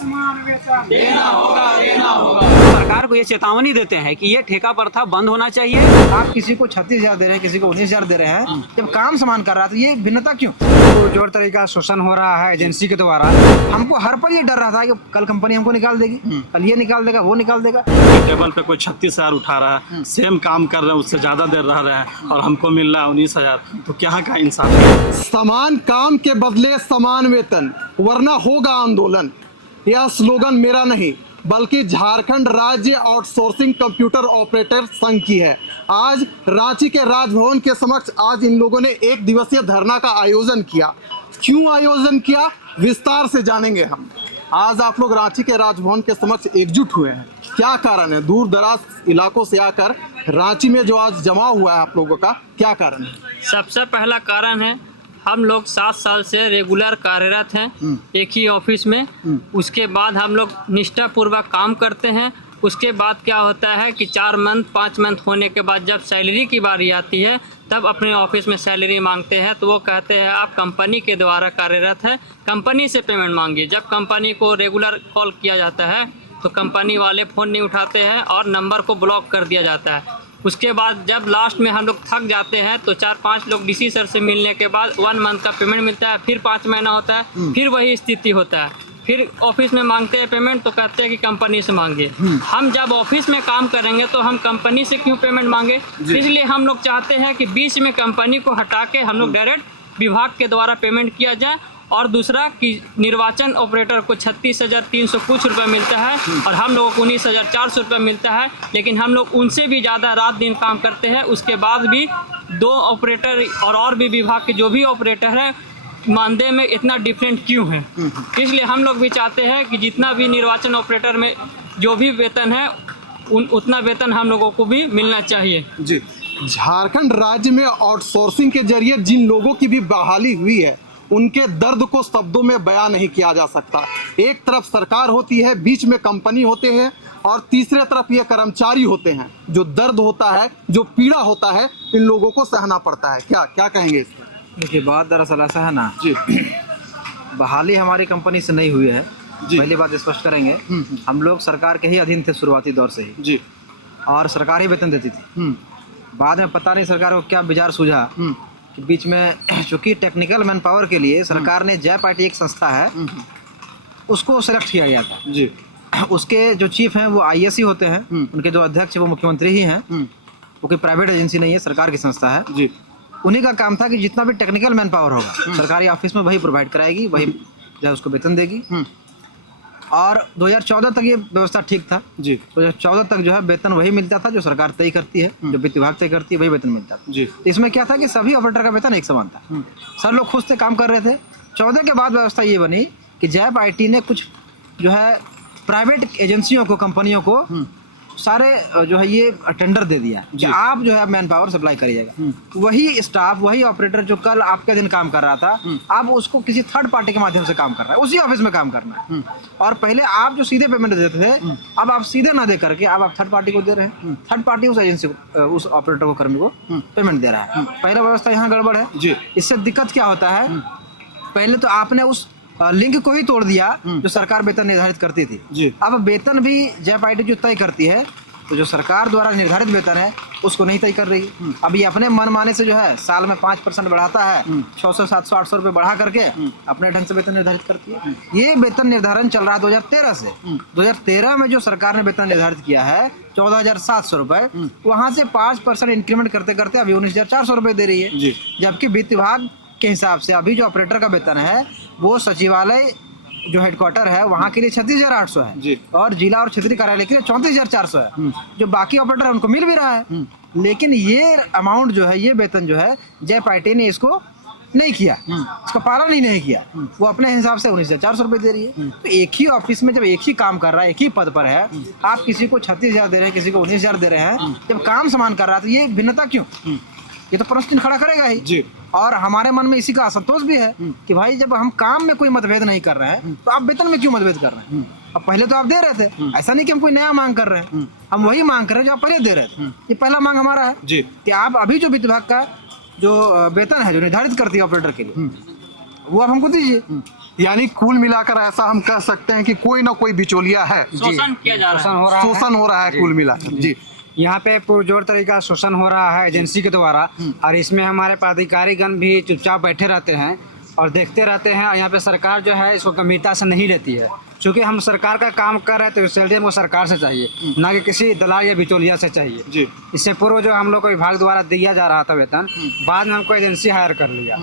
देना होगा। सरकार को ये चेतावनी देते हैं कि ये ठेका प्रथा बंद होना चाहिए। आप किसी को 36,000 दे रहे हैं, किसी को 19,000 दे रहे हैं, जब काम समान कर रहा है तो ये भिन्नता क्यों? तो जो तरीका शोषण हो रहा है एजेंसी के द्वारा, हमको हर पल ये डर रहा था कि कल कंपनी हमको निकाल देगी, कल ये निकाल देगा, वो निकाल देगा। टेबल पे कोई 36,000 उठा रहा है, सेम काम कर रहे हैं, उससे ज्यादा देर रह रहे हैं और हमको मिल रहा है 19,000, तो क्या का इंसाफ है? समान काम के बदले समान वेतन, वरना होगा आंदोलन। यह स्लोगन मेरा नहीं बल्कि झारखंड राज्य आउटसोर्सिंग कंप्यूटर ऑपरेटर संघ की है। आज रांची के राजभवन के समक्ष आज इन लोगों ने एक दिवसीय धरना का आयोजन किया। क्यों आयोजन किया, विस्तार से जानेंगे हम। आज आप लोग रांची के राजभवन के समक्ष एकजुट हुए हैं, क्या कारण है? दूर दराज इलाकों से आकर रांची में जो आज जमा हुआ है आप लोगों का, क्या कारण है? सबसे पहला कारण है, हम लोग 7 साल से रेगुलर कार्यरत हैं एक ही ऑफिस में। उसके बाद हम लोग निष्ठापूर्वक काम करते हैं। उसके बाद क्या होता है कि 4 मंथ 5 मंथ होने के बाद जब सैलरी की बारी आती है तब अपने ऑफिस में सैलरी मांगते हैं, तो वो कहते हैं आप कंपनी के द्वारा कार्यरत है, कंपनी से पेमेंट मांगिए। जब कंपनी को रेगुलर कॉल किया जाता है तो कंपनी वाले फ़ोन नहीं उठाते हैं और नंबर को ब्लॉक कर दिया जाता है। उसके बाद जब लास्ट में हम लोग थक जाते हैं तो 4-5 लोग डीसी सर से मिलने के बाद 1 मंथ का पेमेंट मिलता है, फिर 5 महीना होता है, फिर वही स्थिति होता है। फिर ऑफिस में मांगते हैं पेमेंट तो कहते हैं कि कंपनी से मांगिए। हम जब ऑफिस में काम करेंगे तो हम कंपनी से क्यों पेमेंट मांगे? इसलिए हम लोग चाहते हैं कि बीच में कंपनी को हटा के हम लोग डायरेक्ट विभाग के द्वारा पेमेंट किया जाए। और दूसरा कि निर्वाचन ऑपरेटर को 36,300 कुछ रुपये मिलता है और हम लोगों को 19,400 रुपये मिलता है, लेकिन हम लोग उनसे भी ज़्यादा रात दिन काम करते हैं। उसके बाद भी 2 ऑपरेटर और भी विभाग के जो भी ऑपरेटर हैं मानदेय में इतना डिफरेंट क्यों है? इसलिए हम लोग भी चाहते हैं कि जितना भी निर्वाचन ऑपरेटर में जो भी वेतन है उतना वेतन हम लोगों को भी मिलना चाहिए। जी, झारखंड राज्य में आउटसोर्सिंग के जरिए जिन लोगों की भी बहाली हुई है उनके दर्द को शब्दों में बयान नहीं किया जा सकता। एक तरफ सरकार होती है, बीच में कंपनी होते हैं और तीसरे तरफ ये कर्मचारी होते हैं। जो दर्द होता है, जो पीड़ा होता है, इन लोगों को सहना पड़ता है। क्या क्या कहेंगे इस पर? देखिए, बात दरअसल ऐसा है ना जी, बहाली हमारी कंपनी से नहीं हुई है। जी। पहली बात स्पष्ट करेंगे, हम लोग सरकार के ही अधीन थे शुरुआती दौर से ही, जी, और सरकार ही वेतन देती थी। बाद में पता नहीं सरकार को क्या विचार सूझा कि बीच में चूंकि टेक्निकल मैन पावर के लिए सरकार ने जैप आईटी एक संस्था है उसको सेलेक्ट किया गया था। जी, उसके जो चीफ हैं वो आईएएस होते हैं, उनके जो अध्यक्ष वो मुख्यमंत्री ही हैं। वो कोई प्राइवेट एजेंसी नहीं है, सरकार की संस्था है। जी, उन्हीं का काम था कि जितना भी टेक्निकल मैन पावर होगा सरकारी ऑफिस में वही प्रोवाइड कराएगी, वही जो है उसको वेतन देगी। और 2014 तक ये व्यवस्था ठीक था। जी, 2014 तक जो है वेतन वही मिलता था जो सरकार तय करती है, जो वित्त विभाग तय करती है, वही वेतन मिलता था। जी, तो इसमें क्या था कि सभी ऑपरेटर का वेतन एक समान था, सब लोग खुश थे, काम कर रहे थे। 14 के बाद व्यवस्था ये बनी कि जैप आईटी ने कुछ जो है प्राइवेट एजेंसियों को, कंपनियों को सारे जो है ये टेंडर दे दिया कि आप जो है मैन पावर सप्लाई करिएगा। वही स्टाफ, वही ऑपरेटर जो कल आपके दिन काम कर रहा था, अब उसको किसी थर्ड पार्टी के माध्यम से काम कर रहा है, उसी ऑफिस में काम करना है। और पहले आप जो सीधे पेमेंट देते थे, अब आप सीधे ना दे करके अब आप थर्ड पार्टी को दे रहे हैं। थर्ड पार्टी उस एजेंसी को, उस ऑपरेटर को, कर्मी को पेमेंट दे रहा है। पहला व्यवस्था यहाँ गड़बड़ है। जी। इससे दिक्कत क्या होता है, पहले तो आपने उस लिंक को ही तोड़ दिया जो सरकार वेतन निर्धारित करती थी। जी। अब वेतन भी जैप आईटी जो तय करती है, तो जो सरकार द्वारा निर्धारित वेतन है उसको नहीं तय कर रही है। अब ये अपने मनमाने से जो है साल में 5% बढ़ाता है, 600, 700, 800 रुपये बढ़ा करके अपने ढंग से वेतन निर्धारित करती है। ये वेतन निर्धारण चल रहा है 2013 से। 2013 में जो सरकार ने वेतन निर्धारित किया है 14,700 रुपये, वहाँ से 5% इंक्रीमेंट करते करते अभी 19,400 रुपये दे रही है। जबकि वित्त विभाग के हिसाब से अभी जो ऑपरेटर का वेतन है वो सचिवालय जो हेडक्वार्टर है वहाँ के लिए 36,800 है और जिला और क्षेत्रीय कार्यालय के लिए 34,400 है। जो बाकी ऑपरेटर है उनको मिल भी रहा है, लेकिन ये अमाउंट जो है, ये वेतन जो है, जैप आईटी ने इसको नहीं किया, इसका पालन ही नहीं किया। वो अपने हिसाब से 19,400 रुपये दे रही है। तो एक ही ऑफिस में जब एक ही काम कर रहा है, एक ही पद पर है, आप किसी को 36,000 दे रहे हैं, किसी को 19,000 दे रहे हैं, जब काम समान कर रहा है तो ये भिन्नता क्यों? ये तो प्रश्न खड़ा करेगा ही जी। और हमारे मन में इसी का असंतोष भी है कि भाई जब हम काम में कोई मतभेद नहीं कर रहे हैं तो आप वेतन में क्यों मतभेद कर रहे हैं? अब पहले तो आप दे रहे थे, ऐसा नहीं कि हम कोई नया मांग कर रहे हैं, हम वही मांग कर रहे हैं जो आप पहले दे रहे थे। ये पहला मांग हमारा है जी कि आप अभी जो वित्त विभाग का जो वेतन है जो निर्धारित करती है ऑपरेटर के लिए, वो आप हमको दीजिए। यानी कुल मिलाकर ऐसा हम कह सकते हैं कि कोई ना कोई बिचौलिया है, शोषण किया जा रहा है। शोषण हो रहा है कुल मिलाकर। जी यहाँ पे पुरजोर तरीका से शोषण हो रहा है एजेंसी के द्वारा, और इसमें हमारे पदाधिकारीगण भी चुपचाप बैठे रहते हैं और देखते रहते हैं। यहाँ पे सरकार जो है इसको गंभीरता से नहीं लेती है, क्योंकि हम सरकार का काम कर रहे हैं तो सैलरी हमको सरकार से चाहिए, ना कि किसी दलाल या बिचौलिया से चाहिए। जी इससे पूर्व जो हम लोग को विभाग द्वारा दिया जा रहा था वेतन, बाद में हमको एजेंसी हायर कर लिया,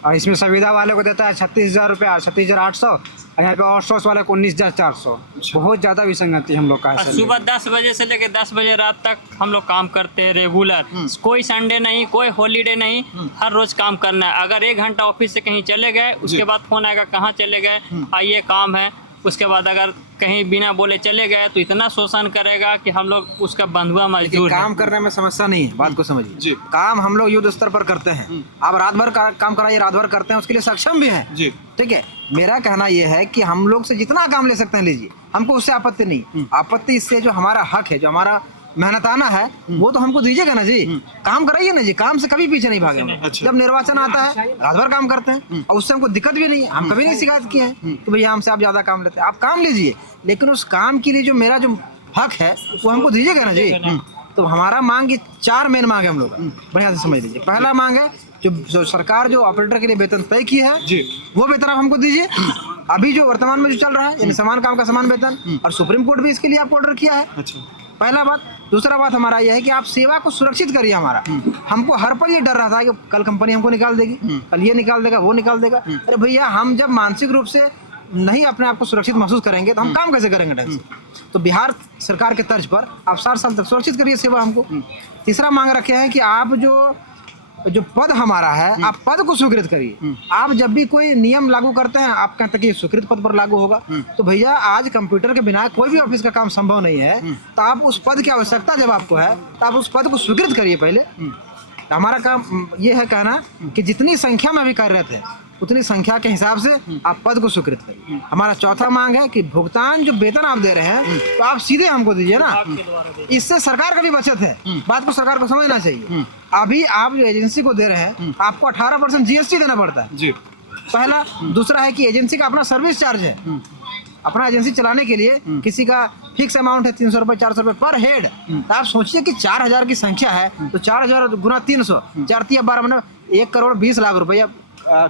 और इसमें संविदा वाले को देता है 36,000 रुपया, 36,800, और यहाँ पे आउटसोर्स वाले को 19,400। बहुत ज़्यादा विसंगति हम लोग का और है। सुबह 10 बजे से लेकर 10 बजे रात तक हम लोग काम करते हैं रेगुलर, कोई संडे नहीं, कोई हॉलीडे नहीं, हर रोज काम करना है। अगर 1 घंटा ऑफिस से कहीं चले गए, उसके बाद फोन आएगा कहाँ चले गए, आइए काम है। उसके बाद अगर कहीं बिना बोले चले गए तो इतना शोषण करेगा कि हम लोग उसका बंधुआ मजदूर काम करने में समस्या नहीं है, बात को समझिए। काम हम लोग युद्ध स्तर पर करते हैं, आप रात भर काम कराइए, रात भर करते हैं, उसके लिए सक्षम भी हैं। जी ठीक है, मेरा कहना यह है कि हम लोग से जितना काम ले सकते हैं लीजिए, हमको उससे आपत्ति नहीं। आपत्ति इससे जो हमारा हक है, जो हमारा मेहनताना है, वो तो हमको दीजिएगा ना जी, काम कराइए ना जी, काम से कभी पीछे नहीं भागे। अच्छा। जब निर्वाचन आता है रात भर काम करते हैं, और उससे हमको दिक्कत भी नहीं है, हम कभी नहीं शिकायत किए हैं कि भैया हमसे आप ज्यादा काम लेते हैं। आप काम लीजिए, लेकिन उस काम के लिए जो मेरा जो हक है वो हमको दीजिएगा ना जी। तो हमारा मांग ये 4 मेन मांग है हम लोग, बढ़िया से समझ लीजिए। पहला मांग है जो सरकार जो ऑपरेटर के लिए वेतन तय की है जी, वो वेतन आप हमको दीजिए। अभी जो वर्तमान में जो चल रहा है, यानी समान काम का समान वेतन, और सुप्रीम कोर्ट भी इसके लिए आपको ऑर्डर किया है। अच्छा पहला बात। दूसरा बात हमारा यह है कि आप सेवा को सुरक्षित करिए। हमारा हमको हर पल ये डर रहा था कि कल कंपनी हमको निकाल देगी, कल ये निकाल देगा, वो निकाल देगा। अरे भैया, हम जब मानसिक रूप से नहीं अपने आप को सुरक्षित महसूस करेंगे तो हम काम कैसे करेंगे ढंग से। तो बिहार सरकार के तर्ज पर आप 60 साल तक सुरक्षित करिए सेवा हमको। तीसरा मांग रखे हैं कि आप जो पद हमारा है, आप पद को स्वीकृत करिए। आप जब भी कोई नियम लागू करते हैं, आप कहते हैं कि स्वीकृत पद पर लागू होगा, तो भैया आज कंप्यूटर के बिना कोई भी ऑफिस का काम संभव नहीं है। तो आप उस पद की आवश्यकता जब आपको है, तो आप उस पद को स्वीकृत करिए पहले। हमारा काम ये है कहना कि जितनी संख्या में अभी कार्यरत है, उतनी संख्या के हिसाब से आप पद को स्वीकृत करिए। हमारा चौथा मांग है कि भुगतान जो वेतन आप दे रहे हैं, तो आप सीधे हमको दीजिए ना, इससे सरकार का भी बचत है। बात को सरकार को समझना चाहिए। अभी आप जो एजेंसी को दे रहे हैं, आपको 18% GST देना पड़ता है जी। पहला। दूसरा है कि एजेंसी का अपना सर्विस चार्ज है। अपना एजेंसी चलाने के लिए किसी का फिक्स अमाउंट है 300 रुपये, 400 रुपये पर हेड। तो आप सोचिए कि 4000 की संख्या है, तो 4000 गुना 300, 4×12 मतलब 1,20,00,000 रुपया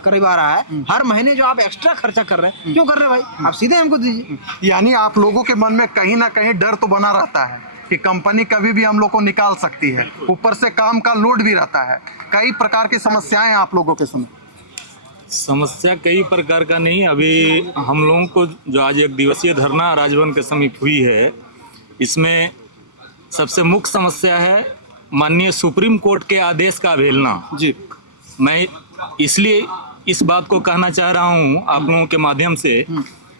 करीब आ रहा है हर महीने। जो आप एक्स्ट्रा खर्चा कर रहे हैं, क्यों कर रहे हैं भाई? आप सीधे हमको दीजिए। यानी आप लोगों के मन में कहीं ना कहीं डर तो बना रहता है कि कंपनी कभी भी हम लोग को निकाल सकती है, ऊपर से काम का लोड भी रहता है। कई प्रकार की समस्याएं आप लोगों के सामने। समस्या कई प्रकार का नहीं, अभी हम लोगों को जो आज 1 दिवसीय धरना राजभवन के समीप हुई है, इसमें सबसे मुख्य समस्या है माननीय सुप्रीम कोर्ट के आदेश का अवहेलना। जी, मैं इसलिए इस बात को कहना चाह रहा हूँ आप लोगों के माध्यम से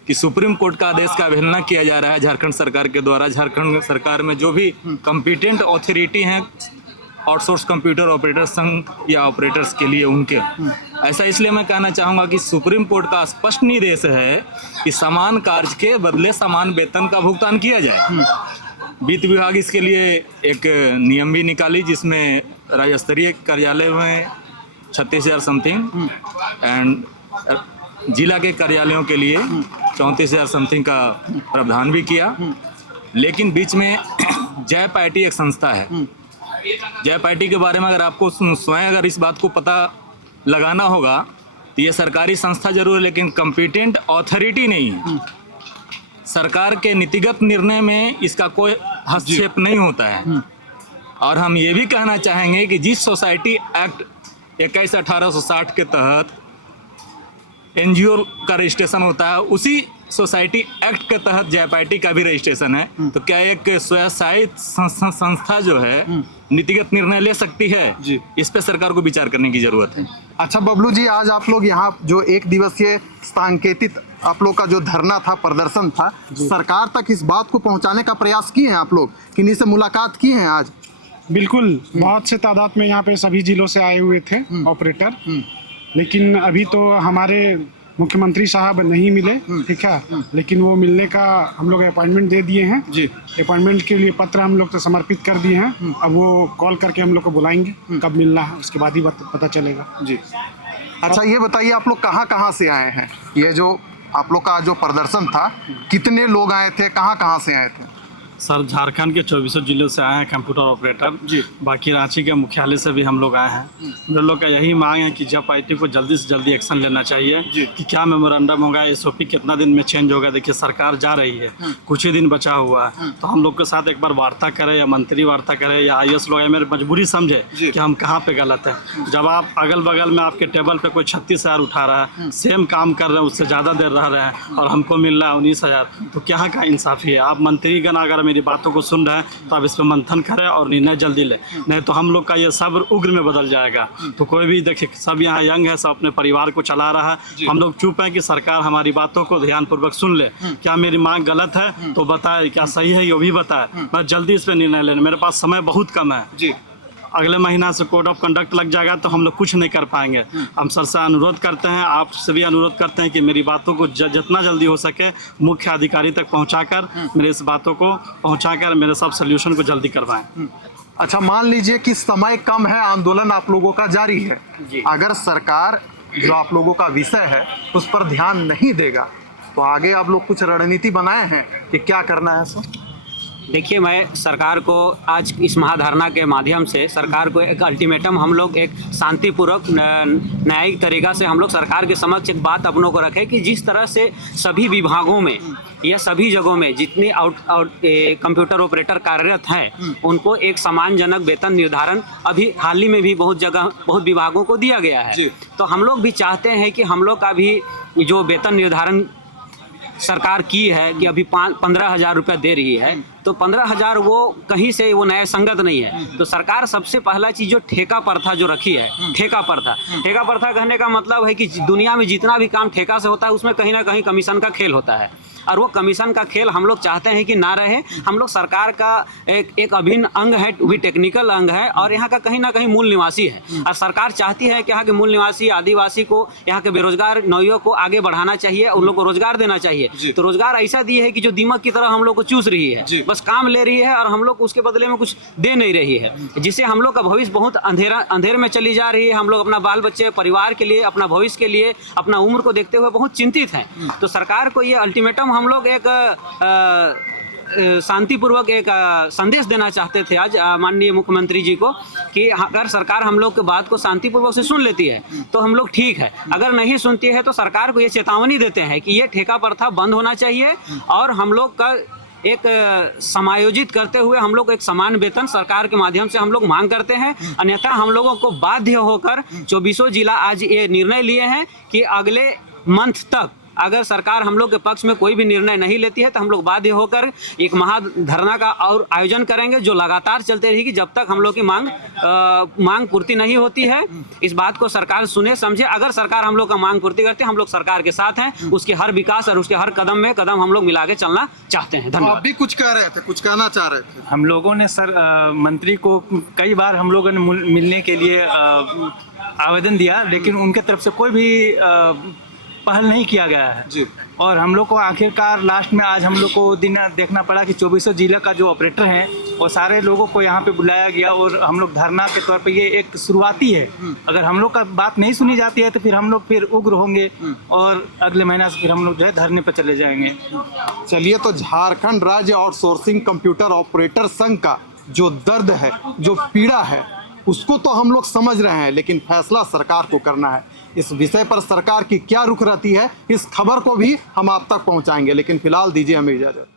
कि सुप्रीम कोर्ट का आदेश का अवहेलना किया जा रहा है झारखंड सरकार के द्वारा। झारखंड सरकार में जो भी कॉम्पिटेंट अथॉरिटी हैं आउटसोर्स कंप्यूटर ऑपरेटर संघ या ऑपरेटर्स के लिए उनके, ऐसा इसलिए मैं कहना चाहूँगा कि सुप्रीम कोर्ट का स्पष्ट निर्देश है कि समान कार्य के बदले समान वेतन का भुगतान किया जाए। वित्त विभाग इसके लिए एक नियम भी निकाली, जिसमें राज्य स्तरीय कार्यालय में 36,000 समथिंग एंड जिला के कार्यालयों के लिए 34,000 समथिंग का प्रावधान भी किया। लेकिन बीच में जैप आईटी एक संस्था है। जैप आईटी के बारे में अगर आपको स्वयं अगर इस बात को पता लगाना होगा तो ये सरकारी संस्था जरूर है, लेकिन कॉम्पिटेंट अथॉरिटी नहीं है। सरकार के नीतिगत निर्णय में इसका कोई हस्तक्षेप नहीं होता है। और हम ये भी कहना चाहेंगे कि जिस सोसाइटी एक्ट 21/1860 के तहत एनजीओ का रजिस्ट्रेशन होता है, उसी सोसाइटी एक्ट के तहत जैप आईटी का भी रजिस्ट्रेशन है। तो क्या एक स्वयंसहायित संस्था जो है नीतिगत निर्णय ले सकती है? जी, इस पे सरकार को विचार करने की जरूरत है। अच्छा बबलू जी, आज आप लोग यहाँ जो 1 दिवसीय सांकेतिक आप लोग का जो धरना था, प्रदर्शन था, सरकार तक इस बात को पहुँचाने का प्रयास किए हैं आप लोग? किन्हीं से मुलाकात की है आज? बिल्कुल, बहुत से तादाद में यहाँ पे सभी जिलों से आए हुए थे ऑपरेटर, लेकिन अभी तो हमारे मुख्यमंत्री साहब नहीं मिले। ठीक है, लेकिन वो मिलने का हम लोग अपॉइंटमेंट दे दिए हैं जी। अपॉइंटमेंट के लिए पत्र हम लोग तो समर्पित कर दिए हैं। अब वो कॉल करके हम लोग को बुलाएंगे, कब मिलना है उसके बाद ही पता चलेगा जी। अच्छा ये बताइए, आप लोग कहाँ कहाँ से आए हैं? ये जो आप लोग का जो प्रदर्शन था, कितने लोग आए थे, कहाँ कहाँ से आए थे? सर झारखंड के 24 जिलों से आए हैं कंप्यूटर ऑपरेटर जी। बाकी रांची के मुख्यालय से भी हम लोग आए हैं। हम लोग का यही मांग है कि जब आईटी को जल्दी से जल्दी एक्शन लेना चाहिए कि क्या मेमोरेंडम होगा, एसओपी कितना दिन में चेंज होगा। देखिए सरकार जा रही है, कुछ ही दिन बचा हुआ है, तो हम लोग के साथ एक बार वार्ता करें या मंत्री वार्ता करें या IAS लोग मेरी मजबूरी समझे कि हम कहाँ पे गलत है। जब आप अगल बगल में आपके टेबल पे कोई 36,000 उठा रहा है, सेम काम कर रहे हैं, उससे ज़्यादा देर रह रहे हैं और हमको मिल रहा है 19,000, तो क्या का इंसाफी है। आप मंत्रीगण अगर मेरी बातों को सुन रहे हैं तो आप इस पर मंथन करें और निर्णय जल्दी लें, नहीं तो हम लोग का ये सब्र उग्र में बदल जाएगा। तो कोई भी देखिए, सब यहाँ यंग है, सब अपने परिवार को चला रहा है, हम लोग चुप हैं कि सरकार हमारी बातों को ध्यानपूर्वक सुन ले। क्या मेरी मांग गलत है तो बताए, क्या सही है ये भी बताए, मैं जल्दी इस पर निर्णय लेने, मेरे पास समय बहुत कम है जी। अगले महीना से कोड ऑफ कंडक्ट लग जाएगा तो हम लोग कुछ नहीं कर पाएंगे। हम सर से अनुरोध करते हैं, आपसे भी अनुरोध करते हैं कि मेरी बातों को जितना जल्दी हो सके मुख्य अधिकारी तक पहुंचाकर मेरे इस बातों को पहुंचाकर मेरे सब सोल्यूशन को जल्दी करवाएं। अच्छा मान लीजिए कि समय कम है, आंदोलन आप लोगों का जारी है, अगर सरकार जो आप लोगों का विषय है उस पर ध्यान नहीं देगा तो आगे आप लोग कुछ रणनीति बनाए हैं कि क्या करना है सर? देखिए, मैं सरकार को आज इस महाधरना के माध्यम से सरकार को एक अल्टीमेटम, हम लोग एक शांतिपूर्वक न्यायिक तरीका से हम लोग सरकार के समक्ष एक बात अपनों को रखें कि जिस तरह से सभी विभागों में या सभी जगहों में जितने कंप्यूटर ऑपरेटर कार्यरत हैं उनको एक सम्मानजनक वेतन निर्धारण अभी हाल ही में भी बहुत जगह बहुत विभागों को दिया गया है। तो हम लोग भी चाहते हैं कि हम लोग का भी जो वेतन निर्धारण सरकार की है कि अभी 15,000 रुपये दे रही है, तो 15,000 वो कहीं से वो न्याय संगत नहीं है। तो सरकार सबसे पहला चीज़ जो ठेका प्रथा जो रखी है, ठेका प्रथा कहने का मतलब है कि दुनिया में जितना भी काम ठेका से होता है उसमें कहीं ना कहीं कमीशन का खेल होता है, और वो कमीशन का खेल हम लोग चाहते हैं कि ना रहे। हम लोग सरकार का एक अभिन्न अंग है, वो भी टेक्निकल अंग है, और यहाँ का कहीं ना कहीं मूल निवासी है। और सरकार चाहती है कि यहाँ के मूल निवासी आदिवासी को, यहाँ के बेरोजगार नौयुवक को आगे बढ़ाना चाहिए, उन लोग को रोजगार देना चाहिए। तो रोजगार ऐसा दिए है कि जो दीमक की तरह हम लोग को चूस रही है, बस काम ले रही है और हम लोग उसके बदले में कुछ दे नहीं रही है, जिससे हम लोग का भविष्य बहुत अंधेर में चली जा रही है। हम लोग अपना बाल बच्चे परिवार के लिए, अपना भविष्य के लिए, अपना उम्र को देखते हुए बहुत चिंतित हैं। तो सरकार को ये अल्टीमेटम हम लोग एक शांतिपूर्वक एक संदेश देना चाहते थे आज माननीय मुख्यमंत्री जी को कि अगर सरकार हम लोग की बात को शांतिपूर्वक से सुन लेती है तो हम लोग ठीक है, अगर नहीं सुनती है तो सरकार को ये चेतावनी देते हैं कि ये ठेका प्रथा बंद होना चाहिए और हम लोग का एक समायोजित करते हुए हम लोग एक समान वेतन सरकार के माध्यम से हम लोग मांग करते हैं। अन्यथा हम लोगों को बाध्य होकर 24 जिला आज ये निर्णय लिए हैं कि अगले मंथ तक अगर सरकार हम लोग के पक्ष में कोई भी निर्णय नहीं लेती है तो हम लोग बाध्य होकर एक महाधरना का और आयोजन करेंगे जो लगातार चलते रहेगी जब तक हम लोग की मांग पूर्ति नहीं होती है। इस बात को सरकार सुने समझे। अगर सरकार हम लोग का मांग पूर्ति करती है, हम लोग सरकार के साथ हैं, उसके हर विकास और उसके हर कदम में कदम हम लोग मिला के चलना चाहते हैं। धन्यवाद। आप भी कुछ कह रहे थे, कुछ कहना चाह रहे थे? हम लोगों ने सर मंत्री को कई बार हम लोगों ने मिलने के लिए आवेदन दिया, लेकिन उनके तरफ से कोई भी पहल नहीं किया गया है जी। और हम लोग को आखिरकार लास्ट में आज हम लोग को दिन देखना पड़ा कि 24 जिले का जो ऑपरेटर हैं वो सारे लोगों को यहाँ पे बुलाया गया और हम लोग धरना के तौर पे, ये एक शुरुआती है। अगर हम लोग का बात नहीं सुनी जाती है तो फिर हम लोग फिर उग्र होंगे और अगले महीना से फिर हम लोग जो है धरने पर चले जाएंगे। चलिए, तो झारखंड राज्य आउटसोर्सिंग कंप्यूटर ऑपरेटर संघ का जो दर्द है, जो पीड़ा है, उसको तो हम लोग समझ रहे हैं, लेकिन फैसला सरकार को करना है। इस विषय पर सरकार की क्या रुख रहती है, इस खबर को भी हम आप तक पहुंचाएंगे, लेकिन फिलहाल दीजिए हमें इजाजत।